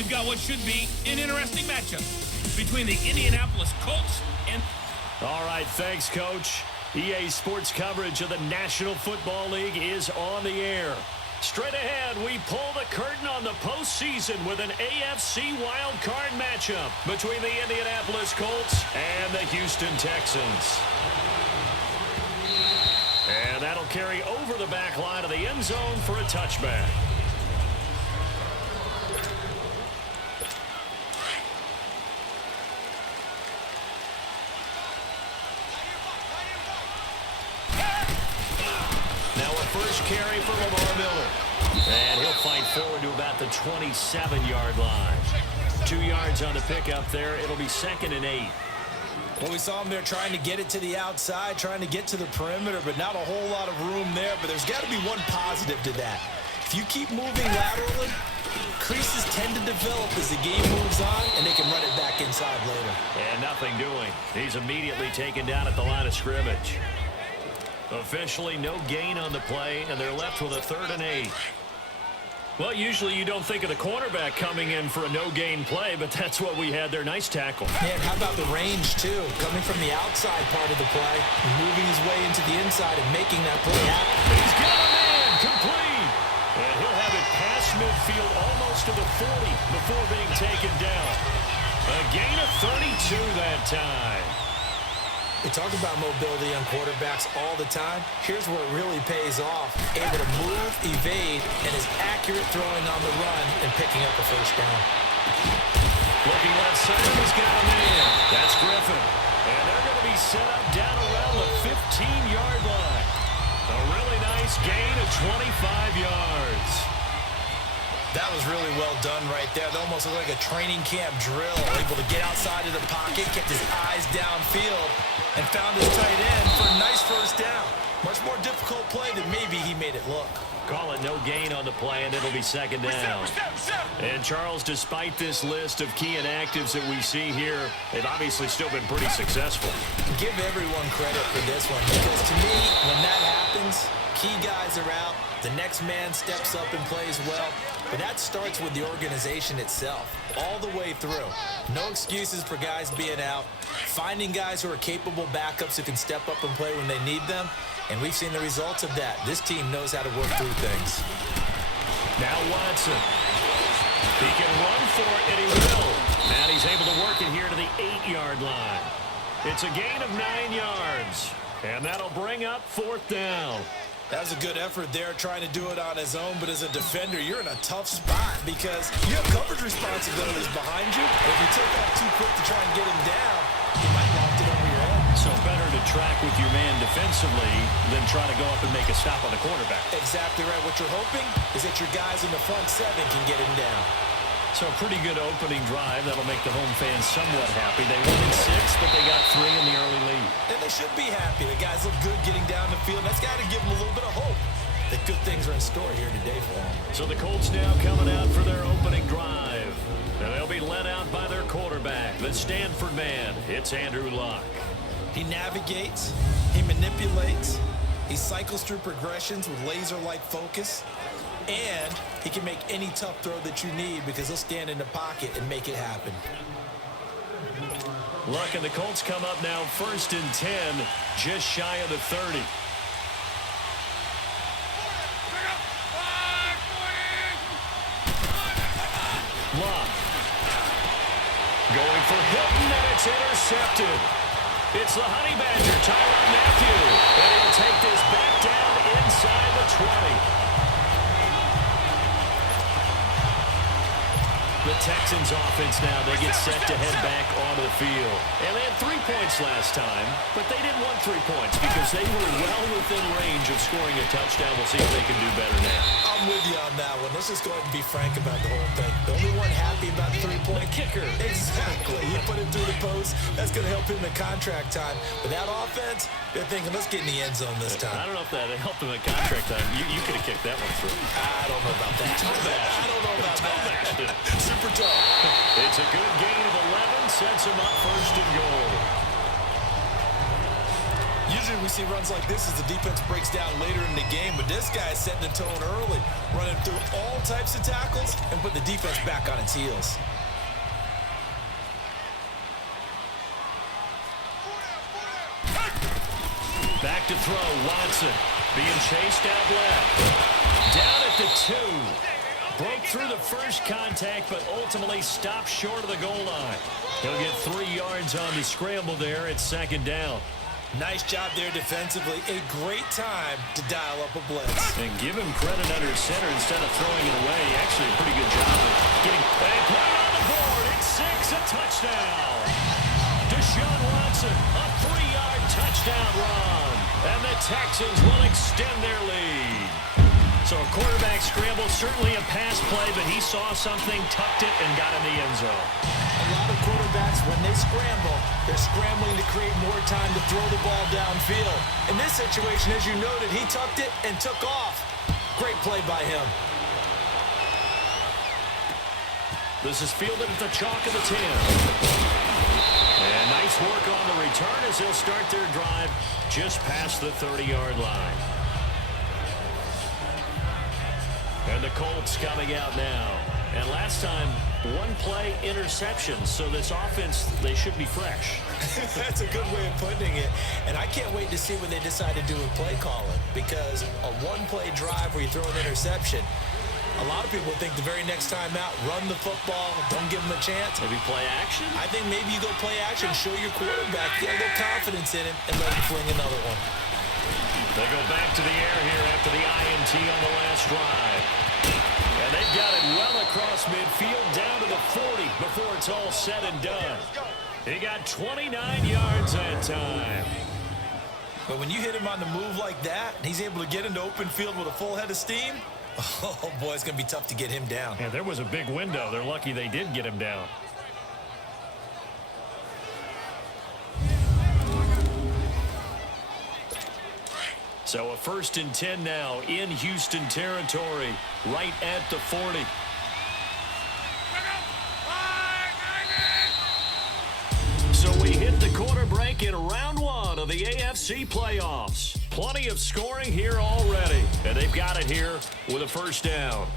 we've got what should be an interesting matchup between the Indianapolis Colts and... All right, thanks, Coach. EA Sports coverage of the National Football League is on the air. Straight ahead, we pull the curtain on the postseason with an AFC wildcard matchup between the Indianapolis Colts and the Houston Texans. And that'll carry over the back line of the end zone for a touchback. Now a first carry for Lamar Miller. And he'll fight forward to about the 27-yard line. 2 yards on the pickup there. It'll be 2nd and 8. Well, we saw him there trying to get it to the outside, trying to get to the perimeter, but not a whole lot of room there. But there's got to be one positive to that. If you keep moving laterally, creases tend to develop as the game moves on, and they can run it back inside later. And nothing doing. He's immediately taken down at the line of scrimmage. Officially no gain on the play, and they're left with a 3rd and 8. Well, usually you don't think of the cornerback coming in for a no-gain play, but that's what we had there. Nice tackle. Man, how about the range, too? Coming from the outside part of the play, moving his way into the inside and making that play happen. He's got a man, complete. And he'll have it past midfield almost to the 40 before being taken down. A gain of 32 that time. They talk about mobility on quarterbacks all the time. Here's where it really pays off. Able to move, evade, and is accurate throwing on the run and picking up a first down. Looking left side, he's got a man. That's Griffin. And they're going to be set up down around the 15-yard line. A really nice gain of 25 yards. That was really well done right there. That almost looked like a training camp drill. Able to get outside of the pocket, kept his eyes downfield, and found his tight end for a nice first down. Much more difficult play than maybe he made it look. Call it no gain on the play, and it'll be 2nd down. And, Charles, despite this list of key inactives that we see here, they've obviously still been pretty successful. Give everyone credit for this one, because to me, when that happens, key guys are out, the next man steps up and plays well, but that starts with the organization itself, all the way through. No excuses for guys being out, finding guys who are capable backups who can step up and play when they need them, and we've seen the results of that. This team knows how to work through things. Now Watson. He can run for it, and he will. And he's able to work it here to the 8-yard line. It's a gain of 9 yards, and that'll bring up 4th down. That was a good effort there, trying to do it on his own, but as a defender, you're in a tough spot because you have coverage responsibilities behind you. If you take off too quick to try and get him down, you might knock it over your head. So better to track with your man defensively than try to go up and make a stop on the quarterback. Exactly right. What you're hoping is that your guys in the front 7 can get him down. So a pretty good opening drive. That'll make the home fans somewhat happy. They won in 6, but they got 3 in the early lead. And they should be happy. The guys look good getting down the field. That's got to give them a little bit of hope that good things are in store here today for them. So the Colts now coming out for their opening drive. And they'll be led out by their quarterback, the Stanford man. It's Andrew Luck. He navigates. He manipulates. He cycles through progressions with laser-like focus. And he can make any tough throw that you need because he'll stand in the pocket and make it happen. Luck and the Colts come up now 1st and 10, just shy of the 30. Luck. Going for Hilton, and it's intercepted. It's the Honey Badger, Tyrann Mathieu. And he'll take this back down inside the 20. The Texans offense now, they get set to head back onto the field. And they had 3 points last time, but they didn't want 3 points because they were well within range of scoring a touchdown. We'll see if they can do better now. I'm with you on that one. Let's just go ahead and be frank about the whole thing. The only one happy about the 3-point kicker. Exactly. He put it through the post. That's going to help him in contract time. But that offense, they're thinking, let's get in the end zone this time. I don't know if that helped him in contract time. You could have kicked that one through. I don't know about that. I don't know about that. Super tough. It's a good gain of 11. Sets him up 1st and goal. Usually Usually we see runs like this as the defense breaks down later in the game, but this guy is setting the tone early, running through all types of tackles and put the defense back on its heels. Back to throw, Watson. Being chased out left. Down at the 2. Broke through the first contact, but ultimately stopped short of the goal line. He'll get 3 yards on the scramble there at second down. Nice job there defensively. A great time to dial up a blitz. And give him credit under center instead of throwing it away. Actually, a pretty good job of getting back right on the board. It's 6, a touchdown. Deshaun Watson, a 3-yard touchdown run. And the Texans will extend their lead. So a quarterback scramble, certainly a pass play, but he saw something, tucked it, and got in the end zone. A lot of quarterbacks, when they scramble, they're scrambling to create more time to throw the ball downfield. In this situation, as you noted, he tucked it and took off. Great play by him. This is fielded at the chalk of the 10. And nice work on the return as they'll start their drive just past the 30-yard line. And the Colts coming out now. And last time, 1-play interception. So this offense, they should be fresh. That's a good way of putting it. And I can't wait to see what they decide to do with play calling. Because a 1-play drive where you throw an interception, a lot of people think the very next time out, run the football, don't give them a chance. Maybe play action? I think maybe you go play action, show your quarterback, get a little confidence in him, and let him fling another one. They go back to the air here after the INT on the last drive. And they've got it well across midfield down to the 40 before it's all said and done. He got 29 yards that time. But when you hit him on the move like that, and he's able to get into open field with a full head of steam, oh boy, it's going to be tough to get him down. Yeah, there was a big window. They're lucky they did get him down. So a 1st and 10 now in Houston territory, right at the 40. So we hit the quarter break in round 1 of the AFC playoffs. Plenty of scoring here already, and they've got it here with a 1st down.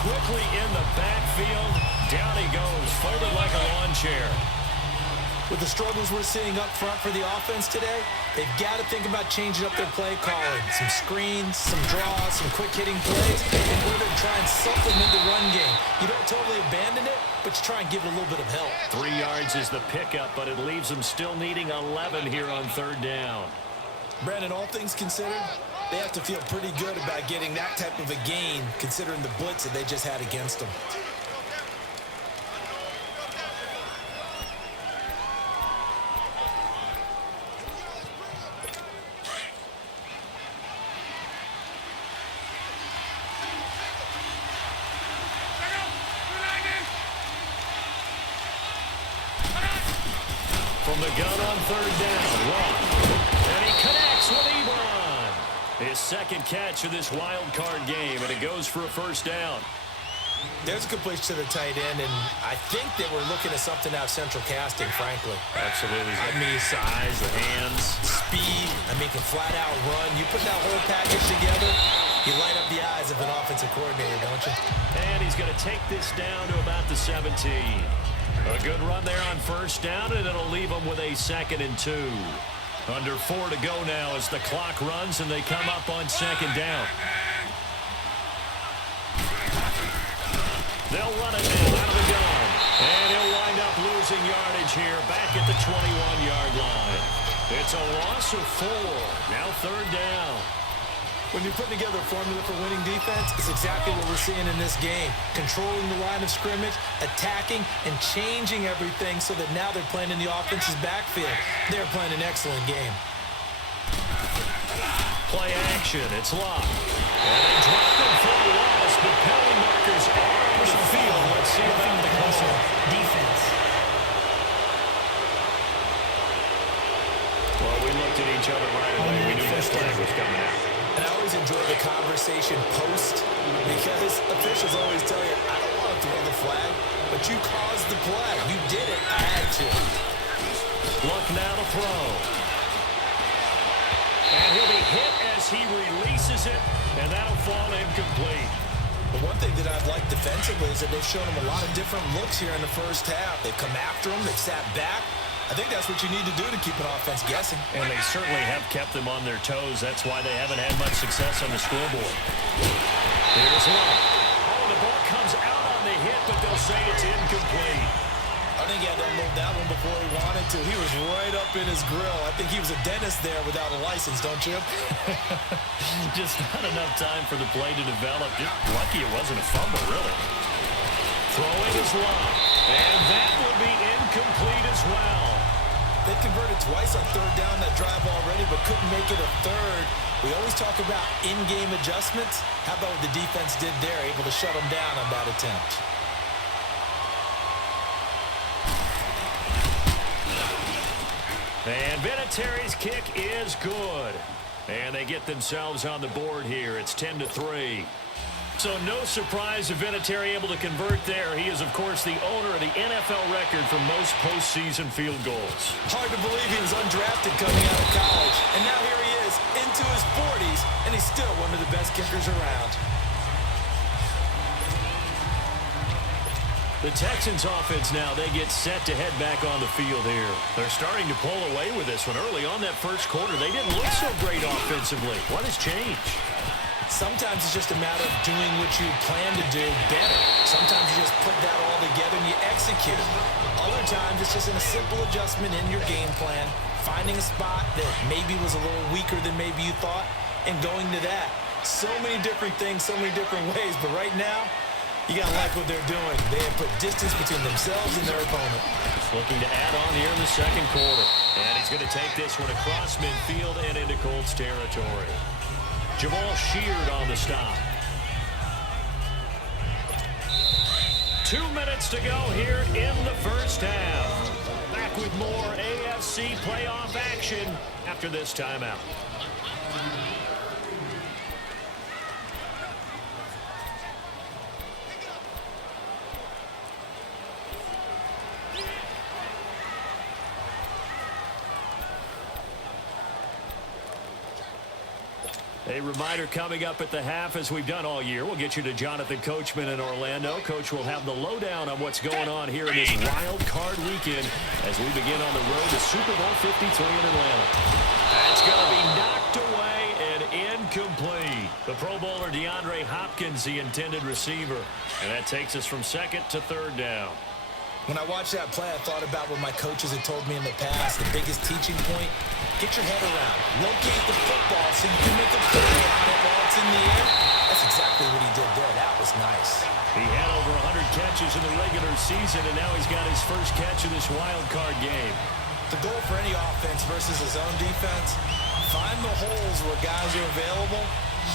Quickly in the backfield. Down he goes, folded like a lawn chair. With the struggles we're seeing up front for the offense today, they've got to think about changing up their play calling. Some screens, some draws, some quick-hitting plays in order to try and supplement the run game. You don't totally abandon it, but you try and give it a little bit of help. 3 yards is the pickup, but it leaves them still needing 11 here on 3rd down. Brandon, all things considered, they have to feel pretty good about getting that type of a gain, considering the blitz that they just had against them. From the gun on 3rd down, Rock. And he connects with Ebron. His 2nd catch of this wild card game, and it goes for a 1st down. There's a completion to the tight end, and I think they were looking at something out of central casting, frankly. Absolutely. I mean, size, the hands, speed. I mean, can flat out run. You put that whole package together, you light up the eyes of an offensive coordinator, don't you? And he's going to take this down to about the 17. A good run there on 1st down, and it'll leave them with a 2nd and 2. Under 4 to go now as the clock runs, and they come up on 2nd down. They'll run it now out of the gun. And he'll wind up losing yardage here back at the 21-yard line. It's a loss of 4. Now 3rd down. When you're putting together a formula for winning defense, it's exactly what we're seeing in this game. Controlling the line of scrimmage, attacking, and changing everything so that now they're playing in the offense's backfield. They're playing an excellent game. Play action. It's locked. And they drop him for a loss, but penalty markers are on the field. Let's see about the call. Defense. conversation post, because officials always tell you, I don't want to throw the flag, but you caused the play. You did it. I had to. Look now to throw. And he'll be hit as he releases it, and that'll fall incomplete. The one thing that I've liked defensively is that they've shown him a lot of different looks here in the first half. They've come after him. They've sat back. I think that's what you need to do to keep an offense guessing. And they certainly have kept them on their toes. That's why they haven't had much success on the scoreboard. Here's one. Oh, the ball comes out on the hit, but they'll say it's incomplete. I think he had to unload that one before he wanted to. He was right up in his grill. I think he was a dentist there without a license, don't you? Just not enough time for the play to develop. Just lucky it wasn't a fumble, really. Throwing is long. And that will be incomplete as well. They converted twice on third down that drive already, but couldn't make it a third. We always talk about in-game adjustments. How about what the defense did there, able to shut them down on that attempt? And Vinatieri's kick is good. And they get themselves on the board here. It's 10-3. So no surprise if Vinatieri able to convert there. He is, of course, the owner of the NFL record for most postseason field goals. Hard to believe he was undrafted coming out of college. And now here he is into his 40s, and he's still one of the best kickers around. The Texans offense now, they get set to head back on the field here. They're starting to pull away with this one. Early on that first quarter, they didn't look so great offensively. What has changed? Sometimes it's just a matter of doing what you plan to do better. Sometimes you just put that all together and you execute. Other times it's just a simple adjustment in your game plan, finding a spot that maybe was a little weaker than maybe you thought, and going to that. So many different things, so many different ways, but right now, you got to like what they're doing. They have put distance between themselves and their opponent. Looking to add on here in the second quarter. And he's going to take this one across midfield and into Colts territory. Jamal Sheard on the stop. 2 minutes to go here in the first half. Back with more AFC playoff action after this timeout. A reminder coming up at the half, as we've done all year. We'll get you to Jonathan Coachman in Orlando. Coach will have the lowdown on what's going on here in this wild card weekend as we begin on the road to Super Bowl 53 in Atlanta. That's going to be knocked away and incomplete. The Pro Bowler DeAndre Hopkins, the intended receiver. And that takes us from second to third down. When I watched that play, I thought about what my coaches had told me in the past. The biggest teaching point, get your head around. Locate the football so you can make a play on it while it's in the air. That's exactly what he did there. That was nice. He had over 100 catches in the regular season, and now he's got his first catch in this wild card game. The goal for any offense versus his own defense, find the holes where guys are available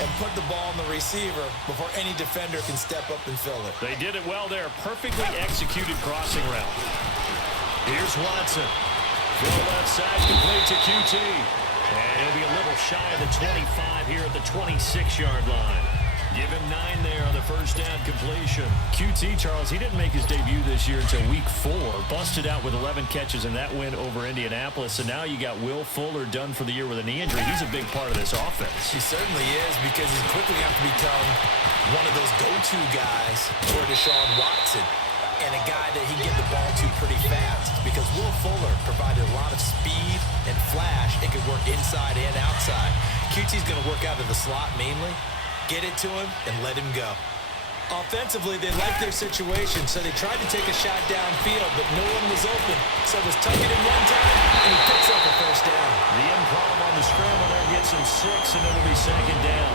and put the ball in the receiver before any defender can step up and fill it. They did it well there. Perfectly executed crossing route. Here's Watson. Throw left side, complete to QT. And he'll be a little shy of the 25 here at the 26-yard line. Give him 9 there on the first down completion. QT, Charles, he didn't make his debut this year until week 4. Busted out with 11 catches in that win over Indianapolis. And now you got Will Fuller done for the year with a knee injury. He's a big part of this offense. He certainly is, because he's quickly going to become one of those go-to guys for Deshaun Watson, and a guy that he can get the ball to pretty fast, because Will Fuller provided a lot of speed and flash. It could work inside and outside. QT's going to work out of the slot mainly. Get it to him and let him go. Offensively, they liked their situation, so they tried to take a shot downfield, but no one was open. So it was tuck it in one time, and he picks up a first down. The improv on the scramble there gets him 6, and it'll be second down.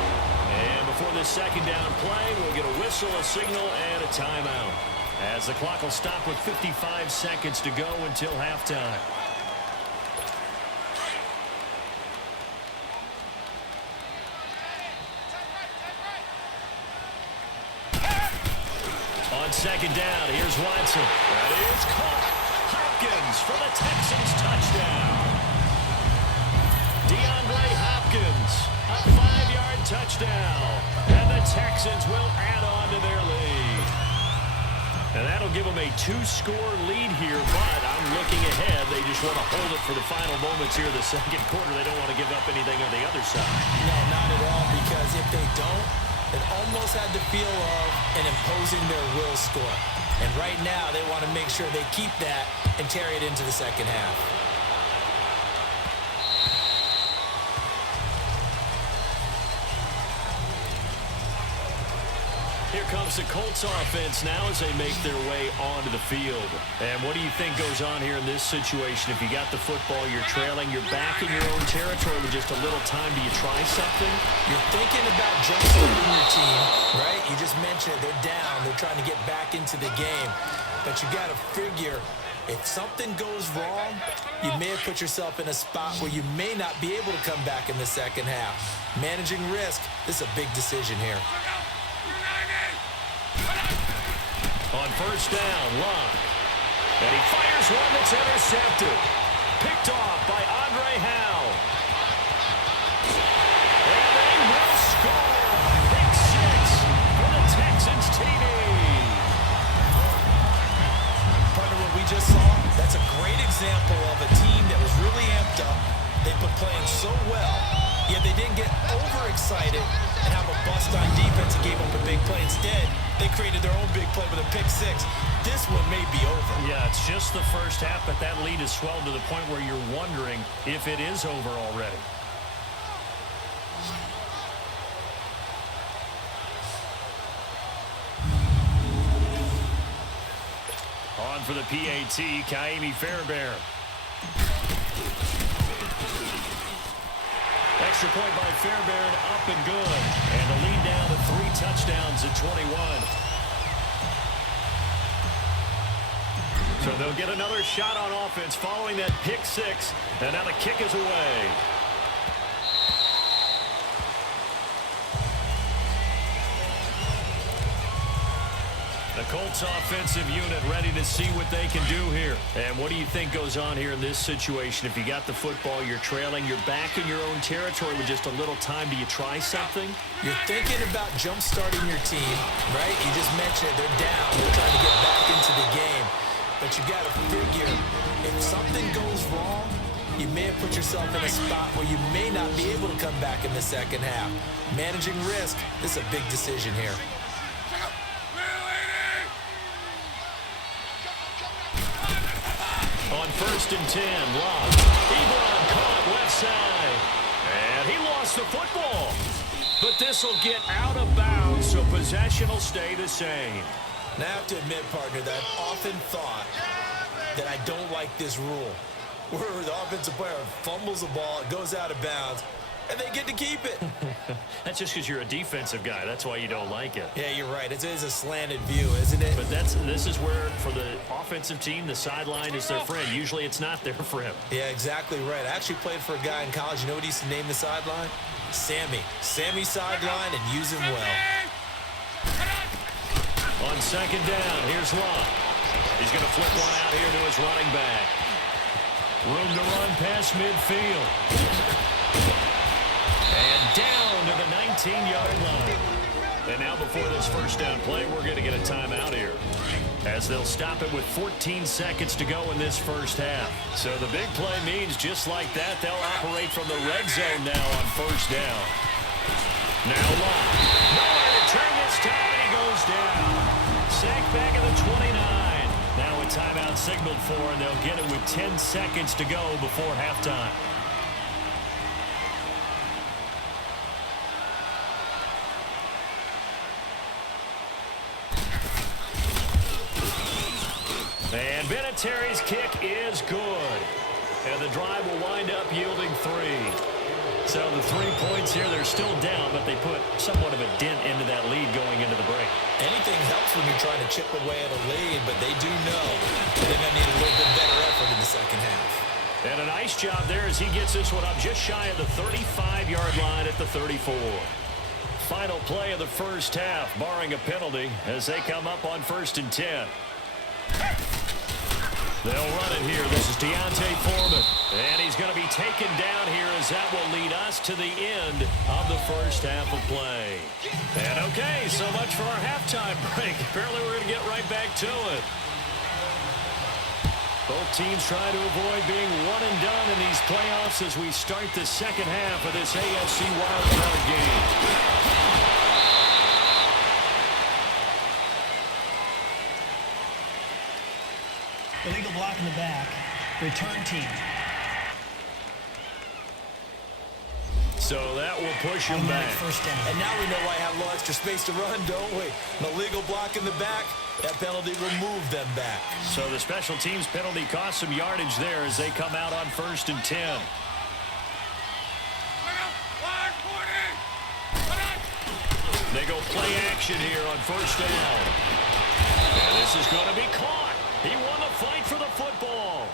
And before this second down play, we'll get a whistle, a signal, and a timeout, as the clock will stop with 55 seconds to go until halftime. On second down, here's Watson. That is caught. Hopkins for the Texans touchdown. DeAndre Hopkins, a 5-yard touchdown. Texans will add on to their lead. And that'll give them a 2-score lead here, but I'm looking ahead. They just want to hold it for the final moments here of the second quarter. They don't want to give up anything on the other side. No, not at all, because if they don't, it almost had the feel of an imposing their will score. And right now, they want to make sure they keep that and carry it into the second half. Here comes the Colts offense now as they make their way onto the field. And what do you think goes on here in this situation? If you got the football, you're trailing, you're back in your own territory with just a little time. Do you try something? You're thinking about jumpstarting your team, right? You just mentioned they're down. They're trying to get back into the game. But you got to figure, if something goes wrong, you may have put yourself in a spot where you may not be able to come back in the second half. Managing risk, this is a big decision here. On first down, Locke. And he fires one that's intercepted. Picked off by Andre Howe. And they will score. Pick 6 for the Texans TD. Part of what we just saw, that's a great example of a team that was really amped up. They've been playing so well, yet they didn't get overexcited and have a bust on defense and gave up a big play. Instead, they created their own big play with a pick 6. This one may be over. Yeah, it's just the first half, but that lead has swelled to the point where you're wondering if it is over already. On for the PAT, Kaimi Fairbairn. Extra point by Fairbairn, up and good. And the lead down to 3 touchdowns at 21. So they'll get another shot on offense following that pick 6. And now the kick is away. The Colts offensive unit ready to see what they can do here. And what do you think goes on here in this situation? If you got the football, you're trailing, you're back in your own territory with just a little time. Do you try something? You're thinking about jump-starting your team, right? You just mentioned they're down. They're trying to get back into the game. But you got to figure, if something goes wrong, you may have put yourself in a spot where you may not be able to come back in the second half. Managing risk, this is a big decision here. On first and 10, Locke. Tiburon caught left side. And he lost the football. But this will get out of bounds, so possession will stay the same. Now, I have to admit, partner, that I've often thought that I don't like this rule, where the offensive player fumbles the ball, it goes out of bounds, and they get to keep it. That's just because you're a defensive guy. That's why you don't like it. Yeah, you're right. It is a slanted view, isn't it? But this is where, for the offensive team, the sideline is their friend. Usually it's not there for him. Yeah, exactly right. I actually played for a guy in college. You know what he used to name the sideline? Sammy. Sammy sideline, and use him well. On second down, here's Locke. He's going to flip one out here to his running back. Room to run past midfield. And down to the 19-yard line. And now before this first down play, we're going to get a timeout here, as they'll stop it with 14 seconds to go in this first half. So the big play means just like that, they'll operate from the red zone now on first down. Now Locke. Nowhere to turn this time, and he goes down. Sacked back at the 29. Now a timeout signaled for, and they'll get it with 10 seconds to go before halftime. And Vinatieri's kick is good. And the drive will wind up yielding 3. So the 3 points here, they're still down, but they put somewhat of a dent into that lead going into the break. Anything helps when you're trying to chip away at a lead, but they do know they're going to need a little bit better effort in the second half. And a nice job there as he gets this one up just shy of the 35-yard line at the 34. Final play of the first half, barring a penalty, as they come up on first and 10. They'll run it here. This is Deontay Foreman. And he's going to be taken down here as that will lead us to the end of the first half of play. And okay, so much for our halftime break. Apparently we're going to get right back to it. Both teams try to avoid being one and done in these playoffs as we start the second half of this AFC wildcard game. Illegal block in the back. Return team. So that will push him back. First down. And now we know why I have a little extra space to run, don't we? An illegal block in the back. That penalty will move them back. So the special teams penalty cost some yardage there as they come out on 1st and 10. They go play action here on 1st down. And this is going to be caught. He won the fight for the football.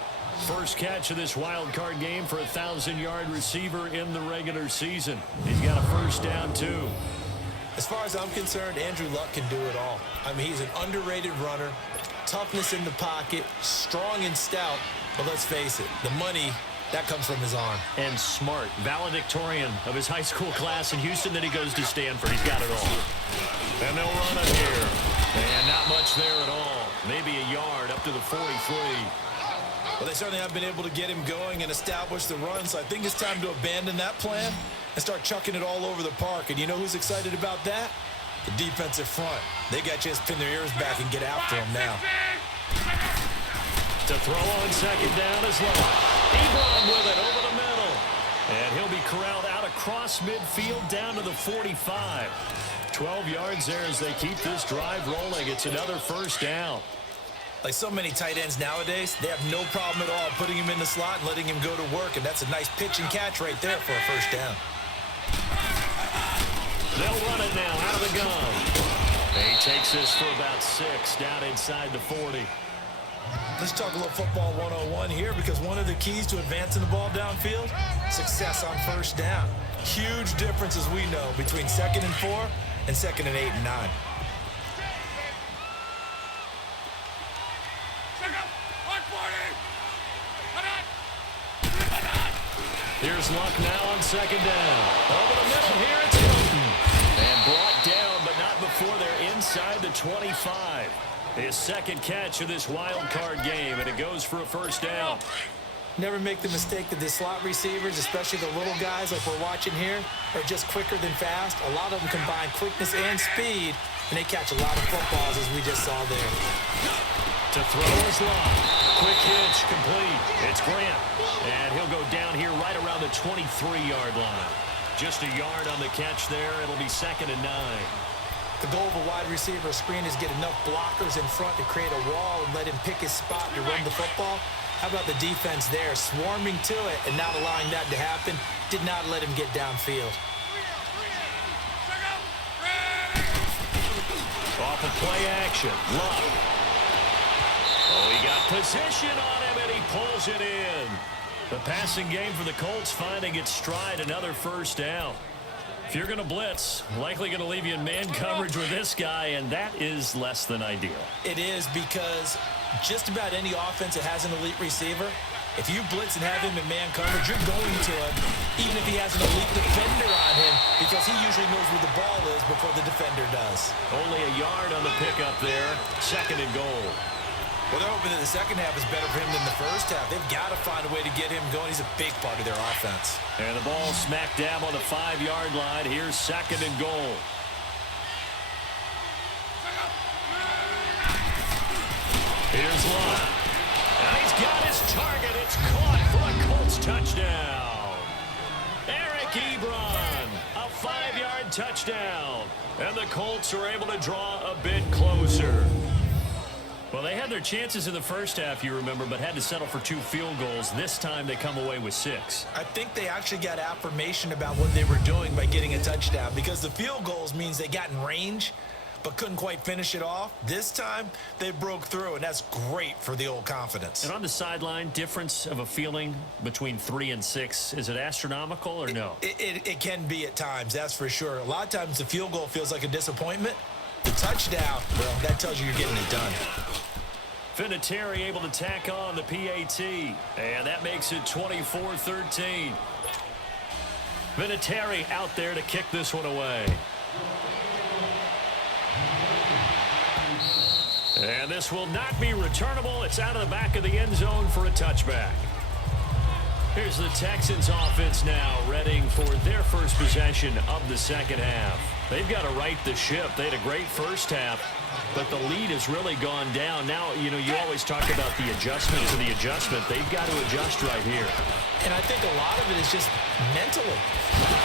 First catch of this wild card game for a 1,000-yard receiver in the regular season. He's got a first down, too. As far as I'm concerned, Andrew Luck can do it all. I mean, he's an underrated runner, toughness in the pocket, strong and stout. But let's face it, the money, that comes from his arm. And smart, valedictorian of his high school class in Houston. Then he goes to Stanford. He's got it all. And they'll run it here. And not much there at all. Maybe a yard up to the 43. Well, they certainly have been able to get him going and establish the run, so I think it's time to abandon that plan and start chucking it all over the park. And you know who's excited about that? The defensive front. They got a chance to pin their ears back and get after him now. To throw on 2nd down is Luck. Tiburon with it over the middle. And he'll be corralled out across midfield down to the 45. 12 yards there as they keep this drive rolling. It's another first down. Like so many tight ends nowadays, they have no problem at all putting him in the slot and letting him go to work, and that's a nice pitch and catch right there for a first down. They'll run it now out of the gun. He takes this for about 6 down inside the 40. Let's talk a little football 101 here, because one of the keys to advancing the ball downfield, success on first down. Huge difference, as we know, between 2nd and 4 and 2nd and 8 and 9. Here's Luck now on 2nd down. Over the middle here, it's Hilton. And brought down, but not before they're inside the 25. His 2nd catch of this wild card game, and it goes for a first down. Never make the mistake that the slot receivers, especially the little guys like we're watching here, are just quicker than fast. A lot of them combine quickness and speed, and they catch a lot of footballs, as we just saw there. To throw is Luck. Quick hitch, complete. It's Grant. And he'll go down here right around the 23-yard line. Just a yard on the catch there. It'll be 2nd and 9. The goal of a wide receiver screen is get enough blockers in front to create a wall and let him pick his spot to run the football. How about the defense there, swarming to it and not allowing that to happen? Did not let him get downfield. Off of play action, Luck. Oh, he got position on him, and he pulls it in. The passing game for the Colts finding its stride, another first down. If you're going to blitz, likely going to leave you in man coverage with this guy, and that is less than ideal. It is, because just about any offense that has an elite receiver, if you blitz and have him in man coverage, you're going to him, even if he has an elite defender on him, because he usually knows where the ball is before the defender does. Only a yard on the pickup there, 2nd and goal. Well, they're hoping that the second half is better for him than the first half. They've got to find a way to get him going. He's a big part of their offense. And the ball smack dab on the 5-yard line. Here's 2nd and goal. Here's Luck. And he's got his target. It's caught for a Colts touchdown. Eric Ebron, a 5-yard touchdown. And the Colts are able to draw a bit closer. Well, they had their chances in the first half, you remember, but had to settle for 2 field goals. This time they come away with 6. I think they actually got affirmation about what they were doing by getting a touchdown, because the field goals means they got in range but couldn't quite finish it off. This time they broke through, and that's great for the old confidence. And on the sideline, difference of a feeling between 3 and 6, is it astronomical or no? It can be at times, that's for sure. A lot of times the field goal feels like a disappointment. The touchdown, well, that tells you you're getting it done. Vinatieri able to tack on the PAT, and that makes it 24-13. Vinatieri out there to kick this one away. And this will not be returnable. It's out of the back of the end zone for a touchback. Here's the Texans offense now, readying for their first possession of the second half. They've got to right the ship. They had a great first half, but the lead has really gone down. Now, you always talk about the adjustment to the adjustment. They've got to adjust right here. And I think a lot of it is just mentally.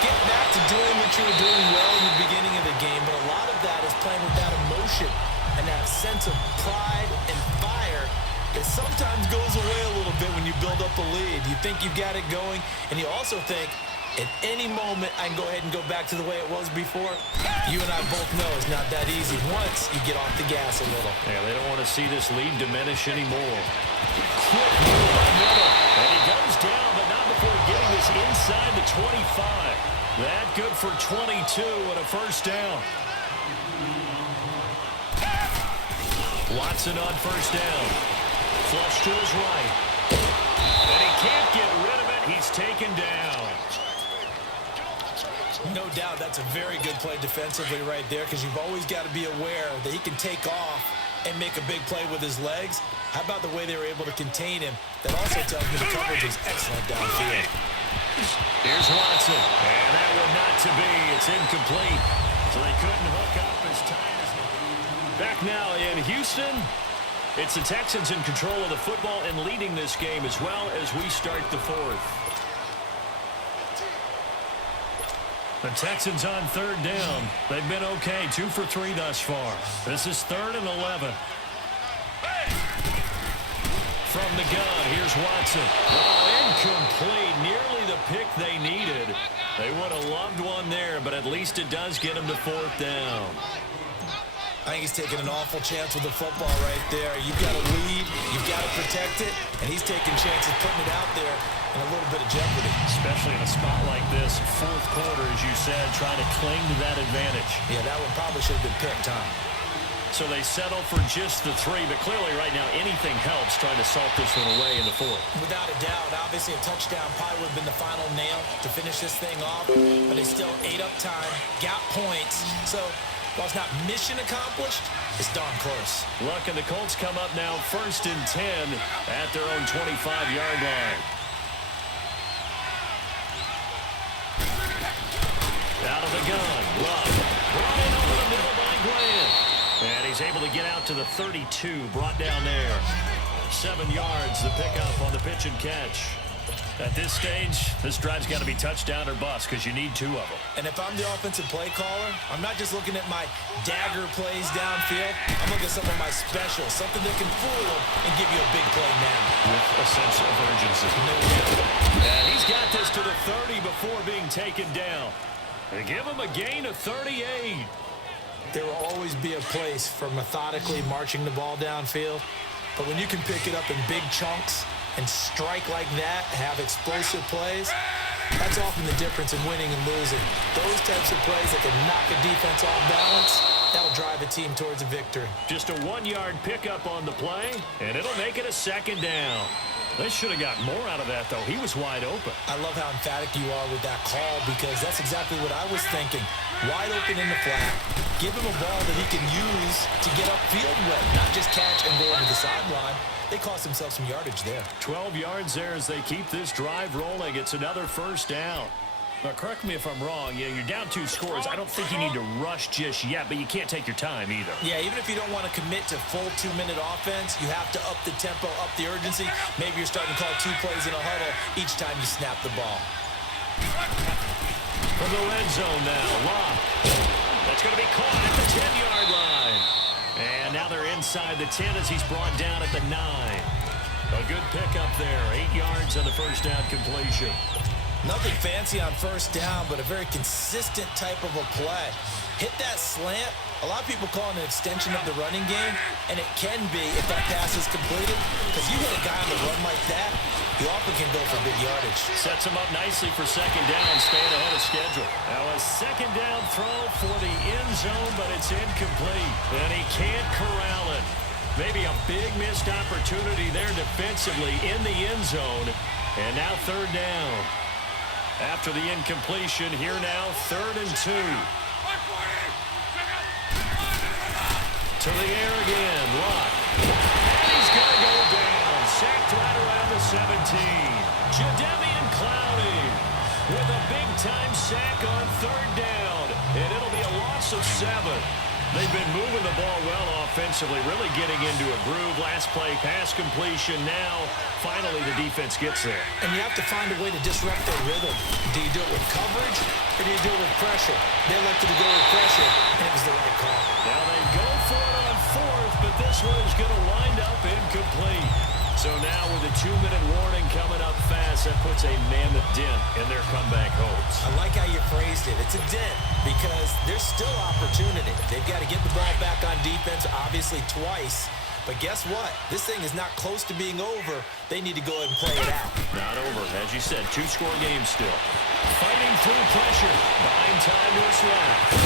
Get back to doing what you were doing well in the beginning of the game, but a lot of that is playing with that emotion and that sense of pride and fire that sometimes goes away a little bit when you build up a lead. You think you've got it going, and you also think, at any moment, I can go ahead and go back to the way it was before. You and I both know it's not that easy once you get off the gas a little. Yeah, they don't want to see this lead diminish anymore. Quick move by Miller. And he goes down, but not before getting this inside the 25. That good for 22 and a first down. Watson on first down. Flush to his right. And he can't get rid of it. He's taken down. No doubt that's a very good play defensively right there, because you've always got to be aware that he can take off and make a big play with his legs. How about the way they were able to contain him? That also tells me the coverage is excellent downfield. Here's Watson. And that one not to be. It's incomplete. So they couldn't hook up as time as... Back now in Houston. It's the Texans in control of the football and leading this game as well as we start the fourth. The Texans on third down. They've been okay, 2 for 3 thus far. This is 3rd and 11. From the gun, here's Watson. Oh, incomplete. Nearly the pick they needed. They would have loved one there, but at least it does get them to 4th down. I think he's taking an awful chance with the football right there. You've got to lead, you've got to protect it, and he's taking chances putting it out there in a little bit of jeopardy. Especially in a spot like this, 4th quarter, as you said, trying to cling to that advantage. Yeah, that one probably should have been picked, huh? So they settle for just the 3, but clearly right now anything helps trying to salt this one away in the 4th. Without a doubt, obviously a touchdown probably would have been the final nail to finish this thing off, but they still ate up time, got points, so while it's not mission accomplished, it's darn close. Luck and the Colts come up now 1st and 10 at their own 25-yard line. Out of the gun, Luck. Brought in over the middle by Grant. And he's able to get out to the 32, brought down there. 7 yards, the pickup on the pitch and catch. At this stage, this drive's got to be touchdown or bust because you need 2 of them. And if I'm the offensive play caller, I'm not just looking at my dagger plays downfield. I'm looking at some of my specials, something that can fool them and give you a big play now. With a sense of urgency. No doubt. And he's got this to the 30 before being taken down. They give him a gain of 38. There will always be a place for methodically marching the ball downfield. But when you can pick it up in big chunks and strike like that, have explosive plays, that's often the difference in winning and losing. Those types of plays that can knock a defense off balance, that'll drive a team towards a victory. Just a 1-yard pickup on the play, and it'll make it a 2nd down. They should have got more out of that, though. He was wide open. I love how emphatic you are with that call, because that's exactly what I was thinking. Wide open in the flat. Give him a ball that he can use to get upfield with, not just catch and go over the sideline. They cost themselves some yardage there. 12 yards there as they keep this drive rolling. It's another 1st down. Now, correct me if I'm wrong. You're down 2 scores. I don't think you need to rush just yet, but you can't take your time either. Yeah, even if you don't want to commit to full 2-minute offense, you have to up the tempo, up the urgency. Maybe you're starting to call 2 plays in a huddle each time you snap the ball. From the red zone now, Locke. That's going to be caught at the 10-yard line. And now they're inside the 10 as he's brought down at the 9. A good pickup there. 8 yards on the 1st down completion. Nothing fancy on 1st down, but a very consistent type of a play. Hit that slant. A lot of people call it an extension of the running game, and it can be if that pass is completed. Because you hit a guy on the run like that, he often can go for big yardage. Sets him up nicely for 2nd down, staying ahead of schedule. Now a 2nd down throw for the end zone, but it's incomplete. And he can't corral it. Maybe a big missed opportunity there defensively in the end zone. And now third down. After the incompletion, here now, 3rd and 2. To the air again, Luck. And he's going to go down. Sacked right around the 17. Jadeveon Clowney with a big-time sack on 3rd down. And it'll be a loss of 7. They've been moving the ball well offensively, really getting into a groove. Last play, pass completion. Now, finally, the defense gets there. And you have to find a way to disrupt their rhythm. Do you do it with coverage, or do you do it with pressure? They elected to go with pressure, and it was the right call. Now they go for it on 4th, but this one is going to wind up incomplete. So now with a 2-minute warning coming up fast, that puts a mammoth dent in their comeback hopes. I like how you phrased it. It's a dent because there's still opportunity. They've got to get the ball back on defense, obviously twice. But guess what? This thing is not close to being over. They need to go ahead and play it out. Not over. As you said, 2-score game still. Fighting through pressure. Buying time to his left.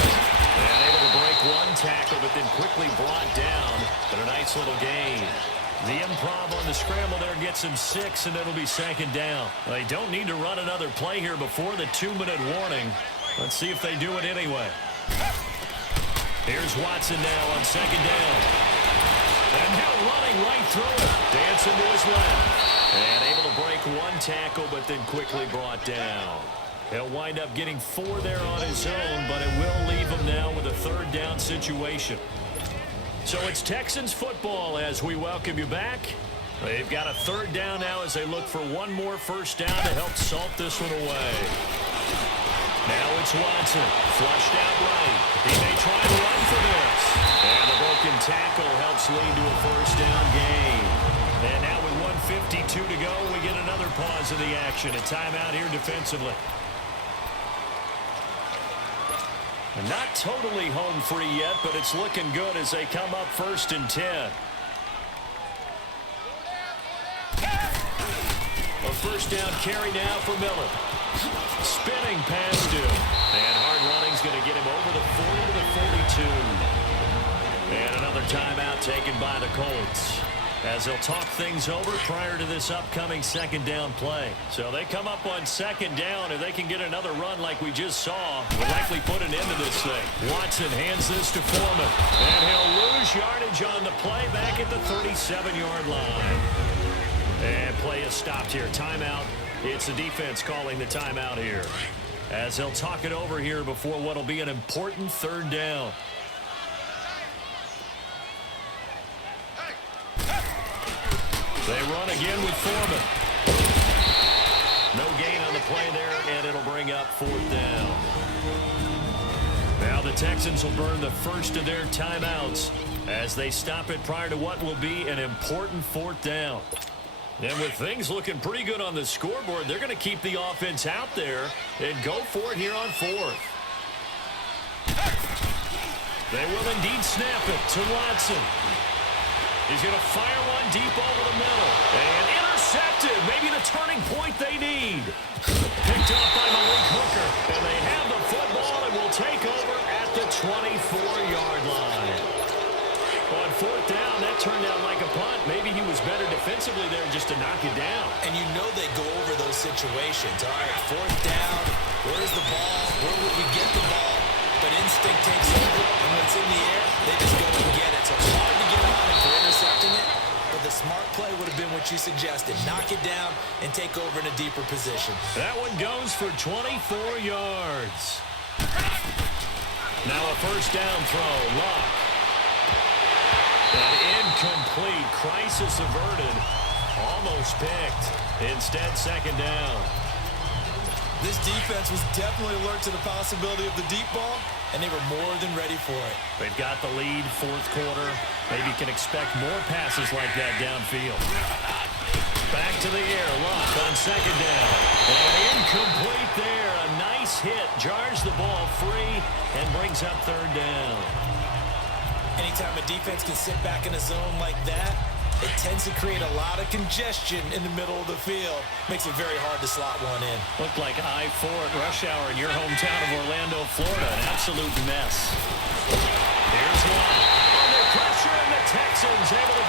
And able to break one tackle, but then quickly brought down. But a nice little gain. The improv on the scramble there gets him 6, and it'll be 2nd down. They don't need to run another play here before the 2-minute warning. Let's see if they do it anyway. Here's Watson now on 2nd down. And now running right through it. Dancing to his left. And able to break one tackle, but then quickly brought down. He'll wind up getting 4 there on his own, but it will leave him now with a 3rd down situation. So it's Texans football as we welcome you back. They've got a 3rd down now as they look for one more 1st down to help salt this one away. Now it's Watson, flushed out right. He may try to run for this. And the broken tackle helps lead to a 1st down gain. And now with 1:52 to go, we get another pause of the action. A timeout here defensively. Not totally home free yet, but it's looking good as they come up 1st and 10. A 1st down carry now for Miller. Spinning past him. And hard running's going to get him over the 40 to the 42. And another timeout taken by the Colts, as they'll talk things over prior to this upcoming 2nd down play. So they come up on 2nd down. If they can get another run like we just saw, will likely put an end to this thing. Watson hands this to Foreman. And he'll lose yardage on the play back at the 37-yard line. And play is stopped here. Timeout. It's the defense calling the timeout here, as they'll talk it over here before what will be an important 3rd down. They run again with Foreman. No gain on the play there, and it'll bring up 4th down. Now the Texans will burn the first of their timeouts as they stop it prior to what will be an important 4th down. And with things looking pretty good on the scoreboard, they're going to keep the offense out there and go for it here on 4th. They will indeed snap it to Watson. He's going to fire one deep over the middle. And intercepted. Maybe the turning point they need. Picked up by Malik Hooker. And they have the football and will take over at the 24-yard line. On 4th down, that turned out like a punt. Maybe he was better defensively there just to knock it down. And you know they go over those situations. All right, 4th down. Where's the ball? Where would we get the ball? But instinct takes over. And when it's in the air, they just go and get it. So it's hard to get on it for intercepting it. But the smart play would have been what you suggested. Knock it down and take over in a deeper position. That one goes for 24 yards. Now a 1st down throw. Luck. An incomplete. Crisis averted. Almost picked. Instead, 2nd down. This defense was definitely alert to the possibility of the deep ball, and they were more than ready for it. They've got the lead, 4th quarter. Maybe can expect more passes like that downfield. Back to the air. Luck on 2nd down. And incomplete there. A nice hit. Jars the ball free and brings up 3rd down. Anytime a defense can sit back in a zone like that, it tends to create a lot of congestion in the middle of the field. Makes it very hard to slot one in. Looked like I-4 at rush hour in your hometown of Orlando, Florida. An absolute mess. Here's one. Under pressure, and the Texans able to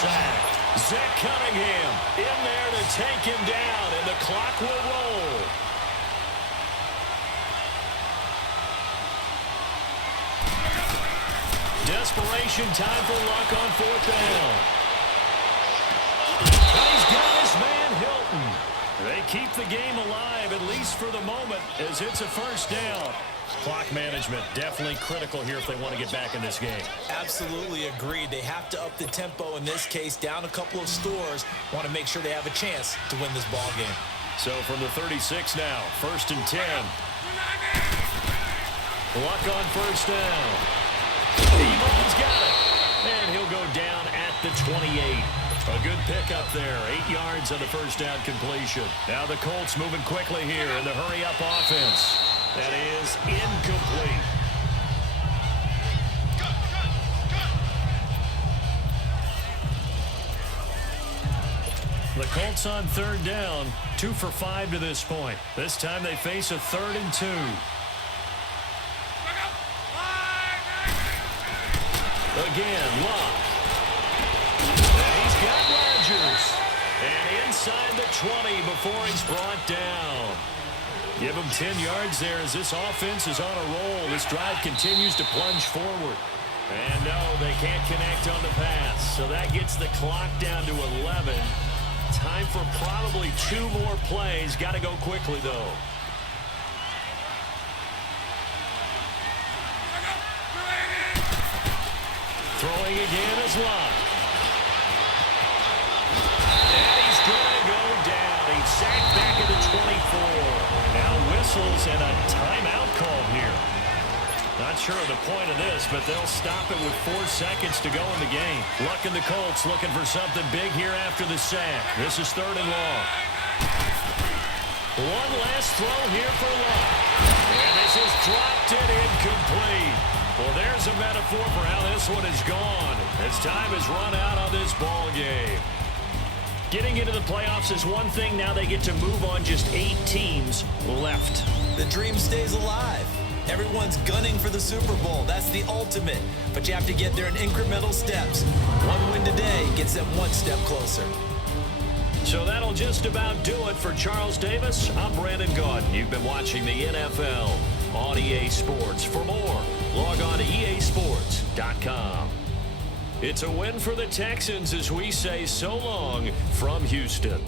sack. Zach Cunningham in there to take him down, and the clock will roll. Desperation time for Luck on 4th down. And he's got his man Hilton. They keep the game alive, at least for the moment, as it's a 1st down. Clock management definitely critical here if they want to get back in this game. Absolutely agreed. They have to up the tempo in this case, down a couple of scores. Want to make sure they have a chance to win this ball game. So from the 36 now, 1st and 10. Luck on 1st down. Ebron's got it. And he'll go down at the 28. A good pick up there. 8 yards on the 1st down completion. Now the Colts moving quickly here in the hurry-up offense. That is incomplete. The Colts on 3rd down. 2 for 5 to this point. This time they face a 3rd and 2. Again, Luck. And he's got Rodgers. And inside the 20 before he's brought down. Give him 10 yards there as this offense is on a roll. This drive continues to plunge forward. And no, they can't connect on the pass. So that gets the clock down to 11. Time for probably 2 more plays. Got to go quickly, though. Throwing again is Luck. And he's going to go down. He's sacked back at the 24. Now whistles and a timeout called here. Not sure of the point of this, but they'll stop it with 4 seconds to go in the game. Luck and the Colts looking for something big here after the sack. This is 3rd and long. One last throw here for Luck. And this is dropped and incomplete. Well, there's a metaphor for how this one is gone. As time has run out on this ball game. Getting into the playoffs is one thing. Now they get to move on. Just 8 teams left. The dream stays alive. Everyone's gunning for the Super Bowl. That's the ultimate. But you have to get there in incremental steps. One win today gets them 1 step closer. So that'll just about do it for Charles Davis. I'm Brandon Gaudin. You've been watching the NFL on EA Sports. For more, log on to easports.com. It's a win for the Texans as we say so long from Houston.